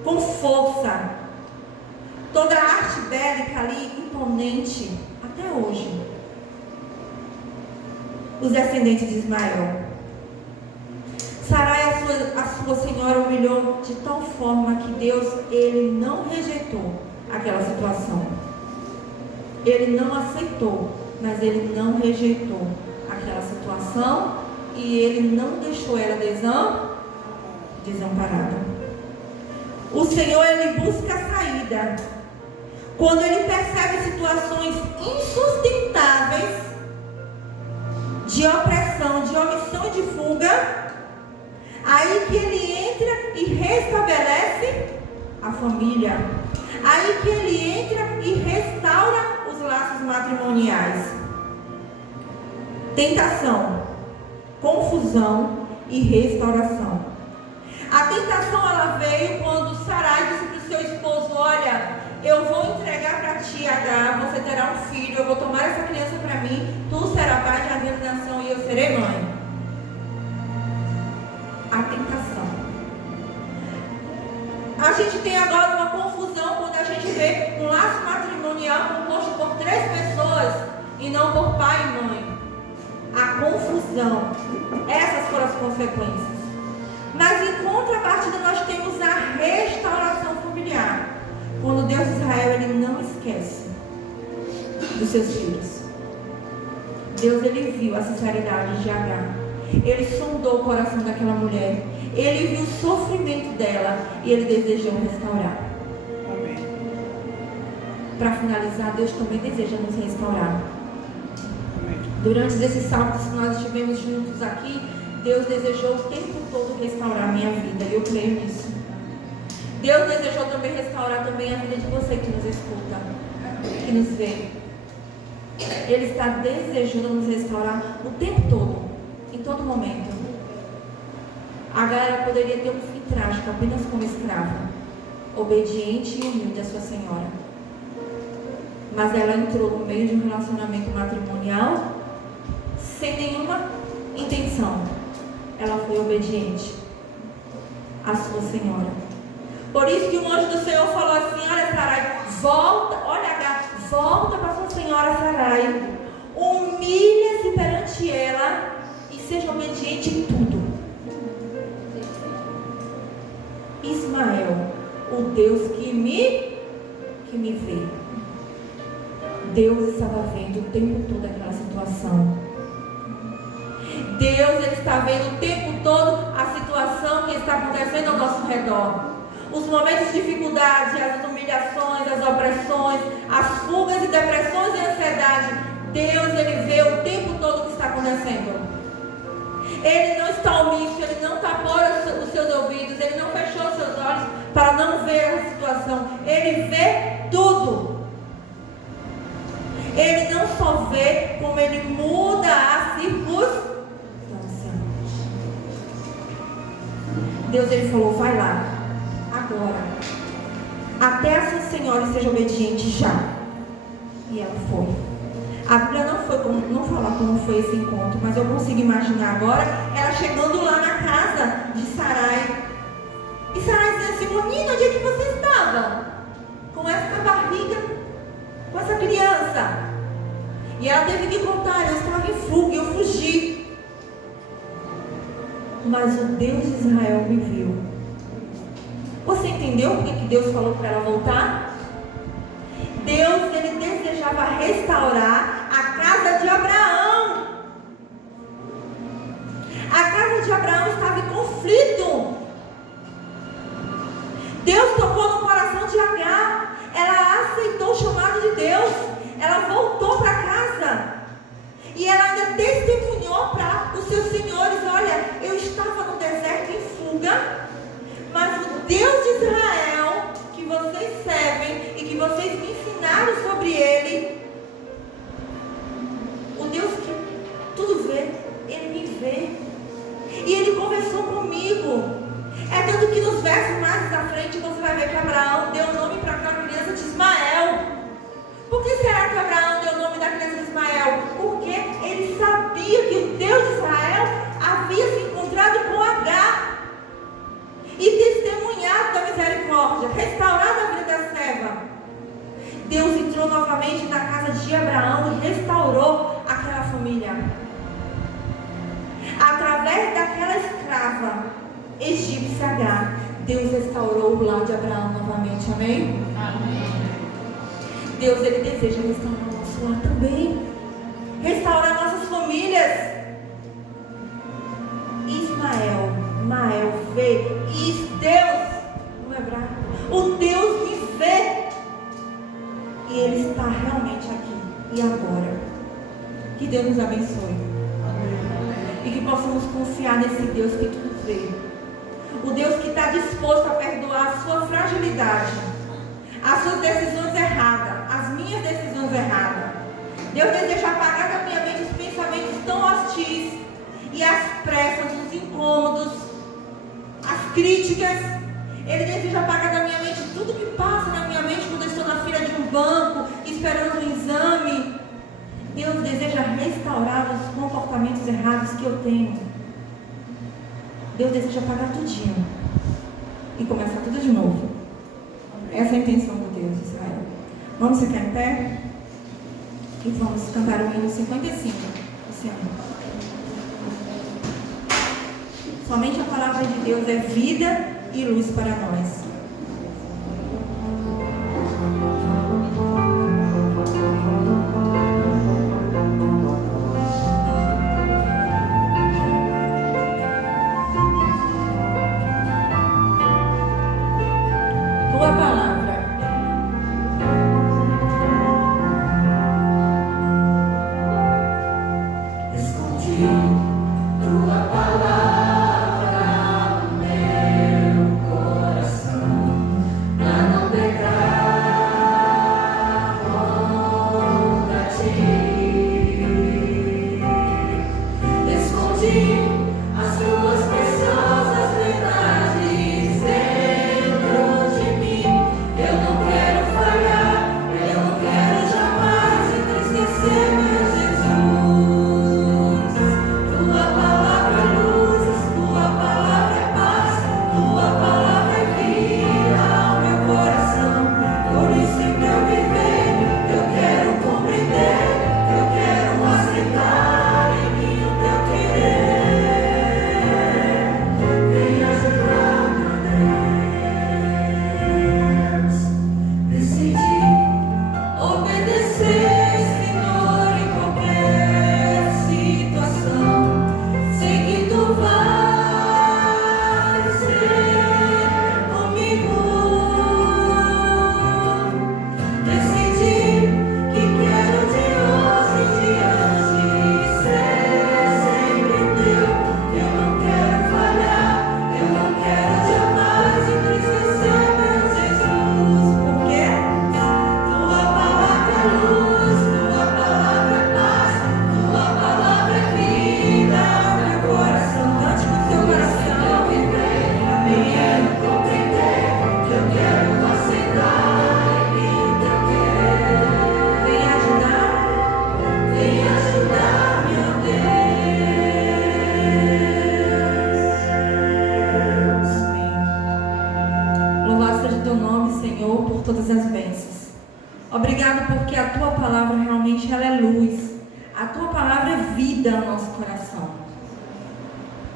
com força. Toda a arte bélica ali, imponente, até hoje. Os descendentes de Ismael. Sarai, a sua senhora, humilhou de tal forma que Deus, ele não rejeitou aquela situação. Ele não aceitou, mas ele não rejeitou aquela situação e ele não deixou ela desamparada. O Senhor, ele busca a saída. Quando ele percebe situações insustentáveis de opressão, de omissão e de fuga, aí que ele entra e restabelece a família. Aí que ele entra e restaura os laços matrimoniais. Tentação, confusão e restauração. A tentação, ela veio quando Sarai disse para o seu esposo: eu vou entregar para ti, Agar, você terá um filho, eu vou tomar essa criança para mim, tu serás pai de minha nação e eu serei mãe. A tentação. A gente tem agora uma confusão quando a gente vê um laço matrimonial composto por 3 pessoas e não por pai e mãe. A confusão. Essas foram as consequências. Mas em contrapartida nós temos a restauração familiar. Quando Deus de Israel, ele não esquece dos seus filhos. Deus, ele viu a sinceridade de Agar. Ele sondou o coração daquela mulher. Ele viu o sofrimento dela e ele desejou restaurar. Amém. Para finalizar, Deus também deseja nos restaurar. Amém. Durante esses sábados que nós estivemos juntos aqui, Deus desejou o tempo todo restaurar a minha vida, e eu creio nisso. Deus desejou também restaurar também a vida de você que nos escuta, que nos vê. Ele está desejando nos restaurar o tempo todo, em todo momento. Agar poderia ter um fim trágico apenas como escrava, obediente e humilde à sua senhora. Mas ela entrou no meio de um relacionamento matrimonial sem nenhuma intenção. Ela foi obediente à sua senhora. Por isso que o anjo do Senhor falou assim: olha, Sarai, volta, olha, Agar, volta para sua senhora Sarai, humilha-se perante ela e seja obediente em tudo. Ismael, o Deus que me vê. Deus estava vendo o tempo todo aquela situação. Deus, ele está vendo o tempo todo a situação que está acontecendo ao nosso redor. Os momentos de dificuldade, as humilhações, as opressões, as fugas e depressões e ansiedade. Deus, ele vê o tempo todo o que está acontecendo. Ele não está omisso, ele não tapou os seus ouvidos, ele não fechou os seus olhos para não ver a situação. Ele vê tudo. Ele não só vê, como ele muda a circunstância. Deus, ele falou: vai lá, agora, até a sua senhora seja obediente já. E ela foi. A Bíblia não fala como foi esse encontro, mas eu consigo imaginar agora ela chegando lá na casa de Sarai. E Sarai dizendo assim: menina, onde é que você estava? Com essa barriga, com essa criança. E ela teve que contar: eu estava em fuga, eu fugi. Mas o Deus de Israel me viu. Você entendeu por que Deus falou para ela voltar? Deus, ele desejava restaurar a casa de Abraão. A casa de Abraão estava em conflito. Deus tocou no coração de Agar. Ela aceitou o chamado de Deus. Ela voltou para casa. E ela ainda testemunhou para os seus senhores: olha, eu estava no deserto em fuga, mas o Deus de Israel, que vocês servem e que vocês me ensinaram sobre ele, o Deus que tudo vê, ele me vê. E ele conversou comigo. É tanto que nos versos mais à frente você vai ver que Abraão deu o nome para aquela criança de Ismael. Por que será que Abraão deu o nome da criança de Ismael? Porque ele sabia que o Deus de Israel havia se encontrado com Agar e testemunhado da misericórdia, restaurado a vida da serva. Deus entrou novamente na casa de Abraão e restaurou aquela família. Através daquela escrava egípcia Agar, Deus restaurou o lar de Abraão novamente. Amém? Amém. Deus, ele deseja restaurar o nosso lar também. Restaurar nossas famílias. Ismael vê. E Deus, no hebraico, o Deus me vê. E ele está realmente aqui. E agora? Que Deus nos abençoe. E que possamos confiar nesse Deus que tudo vê. O Deus que está disposto a perdoar a sua fragilidade, as suas decisões erradas, as minhas decisões erradas. Deus deseja apagar da minha mente os pensamentos tão hostis e as pressas, os incômodos, as críticas. Ele deseja apagar da minha mente tudo que passa na minha mente quando eu estou na fila de um banco, esperando um exame. Deus deseja restaurar os comportamentos errados que eu tenho. Deus deseja apagar tudinho e começar tudo de novo. Essa é a intenção de Deus, Israel. Vamos ficar em pé? E vamos cantar o hino 55. Esse ano. Somente a palavra de Deus é vida e luz para nós.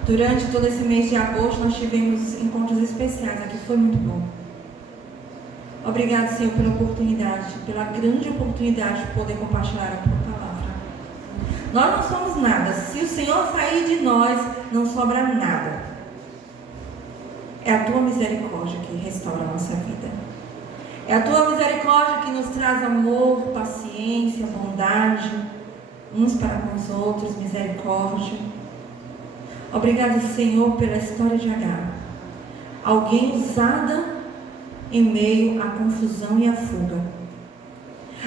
Durante todo esse mês de agosto, nós tivemos encontros especiais aqui, foi muito bom. Obrigado, Senhor, pela oportunidade, pela grande oportunidade de poder compartilhar a Tua Palavra. Nós não somos nada, se o Senhor sair de nós, não sobra nada. É a Tua misericórdia que restaura a nossa vida. É a Tua misericórdia que nos traz amor, paciência, bondade, uns para com os outros, misericórdia. Obrigado, Senhor, pela história de Agar. Alguém usada em meio à confusão e à fuga.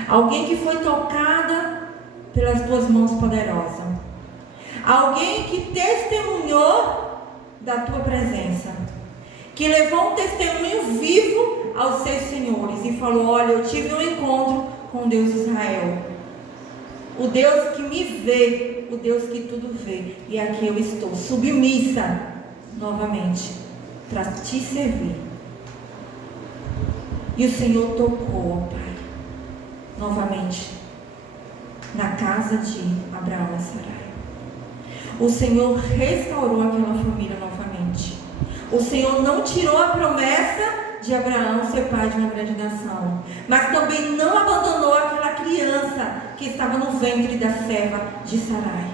Alguém que foi tocada pelas Tuas mãos poderosas. Alguém que testemunhou da Tua presença. Que levou um testemunho vivo aos seus senhores e falou: olha, eu tive um encontro com Deus de Israel. O Deus que me vê, o Deus que tudo vê. E aqui eu estou, submissa novamente, para Te servir. E o Senhor tocou, ó Pai, novamente, na casa de Abraão e Sarai. O Senhor restaurou aquela família novamente. O Senhor não tirou a promessa de Abraão ser pai de uma grande nação, mas também não abandonou aquela criança que estava no ventre da serva de Sarai.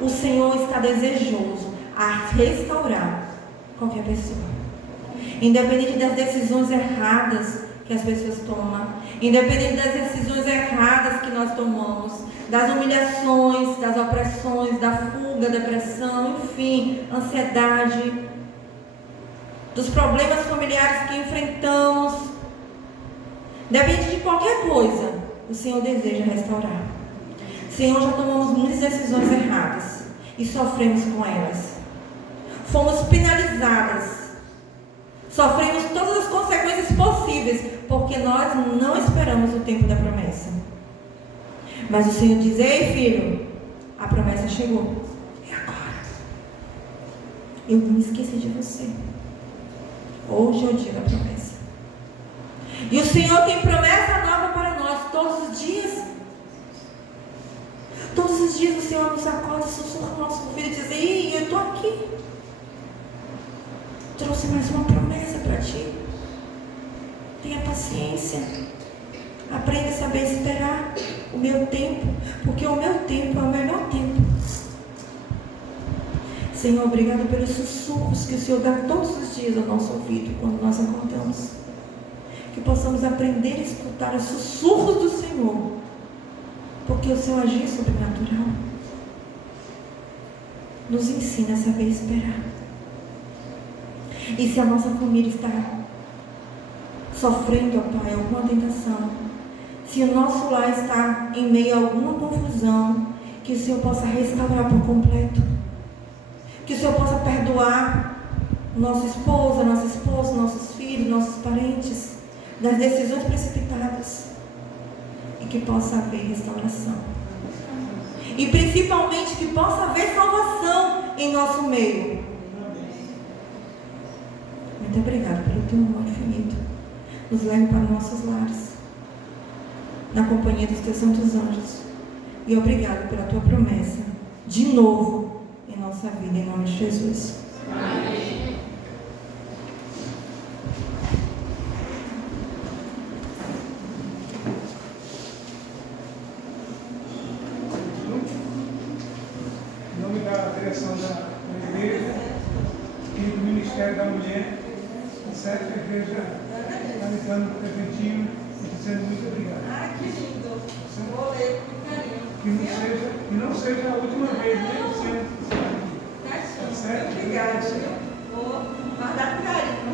O Senhor está desejoso a restaurar qualquer pessoa, independente das decisões erradas que as pessoas tomam, independente das decisões erradas que nós tomamos, das humilhações, das opressões, da fuga, depressão, enfim, ansiedade, dos problemas familiares que enfrentamos, independente de qualquer coisa, o Senhor deseja restaurar. Senhor, já tomamos muitas decisões erradas e sofremos com elas. Fomos penalizadas Sofremos todas as consequências possíveis, porque nós não esperamos o tempo da promessa. Mas o Senhor diz: ei, filho, a promessa chegou. É agora. Eu não me esqueci de você. Hoje é o dia da promessa. E o Senhor tem promessa nova para nós todos os dias. Todos os dias o Senhor nos acorda, sussurra no nosso ouvido e diz: ei, eu estou aqui. Trouxe mais uma promessa para ti. Tenha paciência. Aprenda a saber esperar o meu tempo, porque o meu tempo é o melhor tempo. Senhor, obrigado pelos sussurros que o Senhor dá todos os dias ao nosso ouvido quando nós acordamos. Que possamos aprender a escutar os sussurros do Senhor, porque o Senhor agir sobrenatural. Nos ensina a saber esperar. E se a nossa família está sofrendo, ó Pai, alguma tentação, se o nosso lar está em meio a alguma confusão, que o Senhor possa restaurar por completo. Que o Senhor possa perdoar nosso esposo, nossa esposa, nossos filhos, nossos parentes, das decisões precipitadas. E que possa haver restauração. E principalmente que possa haver salvação em nosso meio. Muito obrigado pelo teu amor infinito. Nos leve para nossos lares, na companhia dos teus santos anjos. E obrigado pela tua promessa, de novo, em nossa vida, em nome de Jesus. Amém. Em nome da direção da igreja e do Ministério da Mulher, certo? A igreja está me dando um presentinho e dizendo muito obrigado. Ah, que lindo. Vou ler com carinho. Que não seja a última vez, né? Tá certo? Obrigada, viu? Vou guardar com carinho.